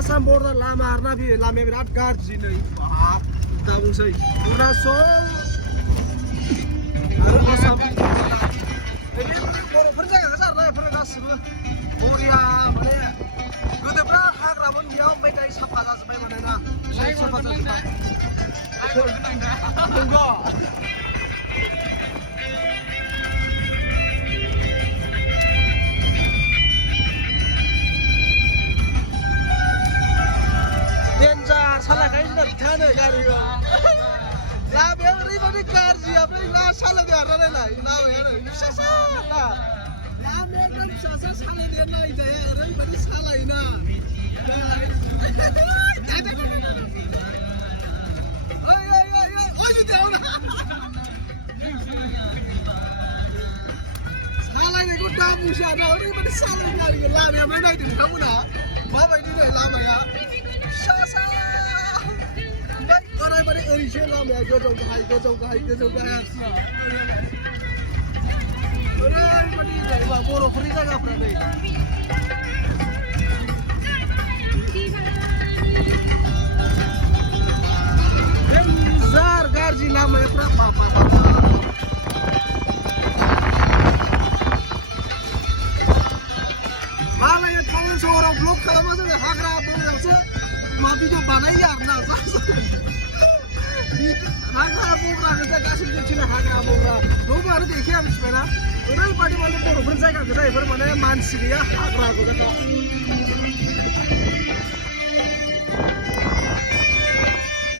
Asam border lama arna bhi lama birat garji nahi baap tabung sei Arunachal Asam ini boro phar jaga kasar na phar gasibo boriya mane godo birat hagra bon biyaw bai tai safa jasbai mane na safa jasbai nंगौ सालायखायो बिथाङानो गारिखौ लामायाव ओरैबायदि गाज्रि ओमफ्राय ना सालायनो हाना नायलाय लामायानो फिसासो लामाया एकदम फिसासो सालायनो नायजाया ओरैबायदि सालायोना सालायनायखौ दा बुंसै आदा ओरैबायदि सालायो गारिखौ लामाया ओमफ्राय नायदो नोंथांमोना माबायदि नै लामाया फिसासो ओरैबायदि ओरैसो लामाया गोजौ गाहाय ओरैबायदि जायोबा बर'फोरनि जायगाफ्रा नै डेन्जार गाज्रि लामाफ्रा मालाया टाउन सहराव ब्लक खालामा जोङो हाग्रा बंग्रायावसो मा भिडिअ बानायो आरोना हाग्रा बंग्रा गोजा गासिबो जोंथिं हाग्रा बंग्रा न'बो आरो देखाया मिथिबायना ओरैबायदि माने बर'फोरनि जायगा गोजा बेफोर माने मानसि गैया हाग्रा गोजा